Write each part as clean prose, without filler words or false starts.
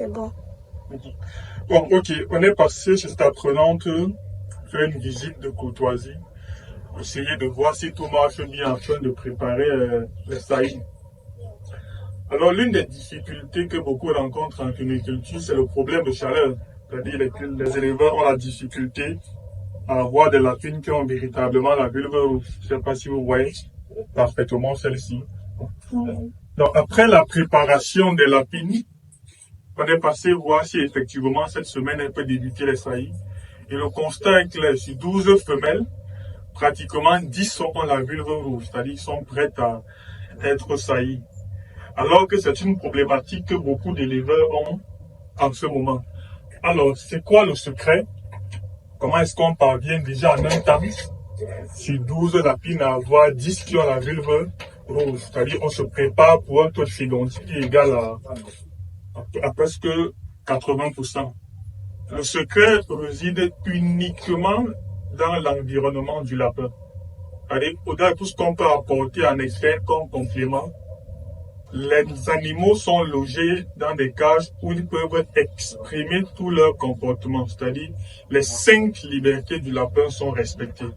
C'est bon. Bon, ok, on est passé chez cette apprenante faire une visite de courtoisie, essayer de voir si tout marche bien afin de préparer les saillies. Alors, l'une des difficultés que beaucoup rencontrent en cuniculture, c'est le problème de chaleur. C'est-à-dire que les éleveurs ont la difficulté à avoir des lapines qui ont véritablement la vulve rouge. Je ne sais pas si vous voyez parfaitement celle-ci. Donc, après la préparation des lapines, on est passé voir si effectivement cette semaine elle peut débuter les saillies. Et le constat est clair, sur 12 femelles, pratiquement 10 ont la vulve rouge, c'est-à-dire qu'ils sont prêtes à être saillies. Alors que c'est une problématique que beaucoup d'éleveurs ont en ce moment. Alors, c'est quoi le secret? Comment est-ce qu'on parvient déjà en un temps, sur 12 lapines, à avoir 10 qui ont la vulve rouge? C'est-à-dire qu'on se prépare pour un taux de fécondité qui est égal à presque 80%. Le secret réside uniquement dans l'environnement du lapin. C'est-à-dire, au-delà de tout ce qu'on peut apporter en externe comme complément, les animaux sont logés dans des cages où ils peuvent exprimer tout leur comportement. C'est-à-dire, les 5 libertés du lapin sont respectées.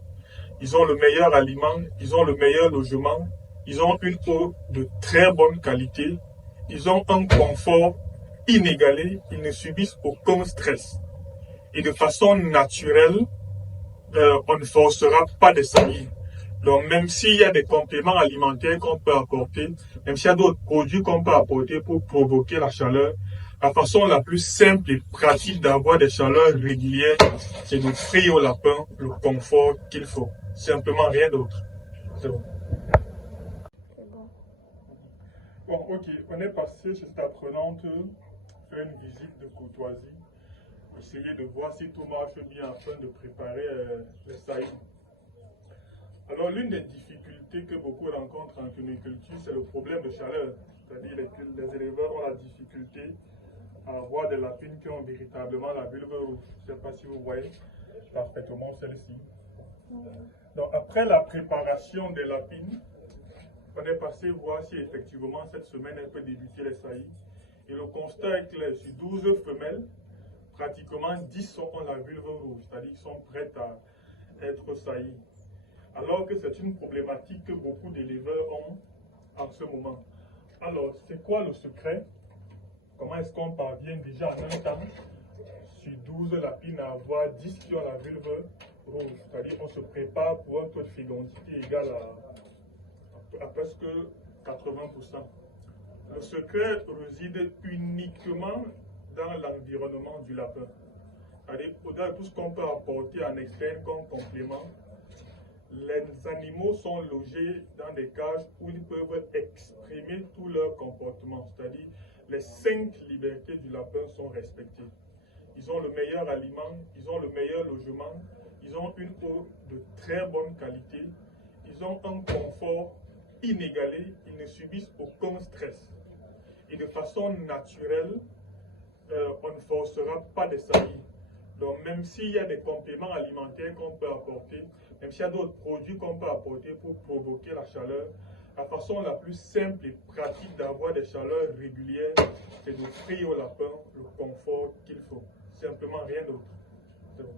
Ils ont le meilleur aliment, ils ont le meilleur logement, ils ont une eau de très bonne qualité, ils ont un confort inégalé, ils ne subissent aucun stress. Et de façon naturelle, on ne forcera pas des saillies. Donc, même s'il y a des compléments alimentaires qu'on peut apporter, même s'il y a d'autres produits qu'on peut apporter pour provoquer la chaleur, la façon la plus simple et pratique d'avoir des chaleurs régulières, c'est d'offrir au lapin le confort qu'il faut. Simplement rien d'autre. C'est bon. Bon, ok, on est passé chez cette apprenante faire une visite de courtoisie, essayer de voir si tout marche bien afin de préparer les saillies. Alors, l'une des difficultés que beaucoup rencontrent en cuniculture, c'est le problème de chaleur. C'est-à-dire que les éleveurs ont la difficulté à avoir des lapines qui ont véritablement la vulve rouge. Je ne sais pas si vous voyez parfaitement celle-ci. Donc, après la préparation des lapines, on est passé voir si effectivement cette semaine elle peut débuter les saillies. Et le constat est clair, sur 12 femelles, pratiquement 10 ont la vulve rouge, c'est-à-dire qu'ils sont prêtes à être saillies. Alors que c'est une problématique que beaucoup d'éleveurs ont en ce moment. Alors, c'est quoi le secret? Comment est-ce qu'on parvient déjà en un temps, sur 12 lapines, à avoir 10 qui ont la vulve rouge? C'est-à-dire qu'on se prépare pour un taux de fécondité égal à presque 80%. Le secret réside uniquement dans l'environnement du lapin. C'est-à-dire, au-delà de tout ce qu'on peut apporter en externe comme complément, les animaux sont logés dans des cages où ils peuvent exprimer tout leur comportement. C'est-à-dire, les 5 libertés du lapin sont respectées. Ils ont le meilleur aliment, ils ont le meilleur logement, ils ont une eau de très bonne qualité, ils ont un confort inégalé, ils ne subissent aucun stress. Et de façon naturelle, on ne forcera pas des saillies. Donc, même s'il y a des compléments alimentaires qu'on peut apporter, même s'il y a d'autres produits qu'on peut apporter pour provoquer la chaleur, la façon la plus simple et pratique d'avoir des chaleurs régulières, c'est d'offrir au lapin le confort qu'il faut. Simplement rien d'autre. C'est bon.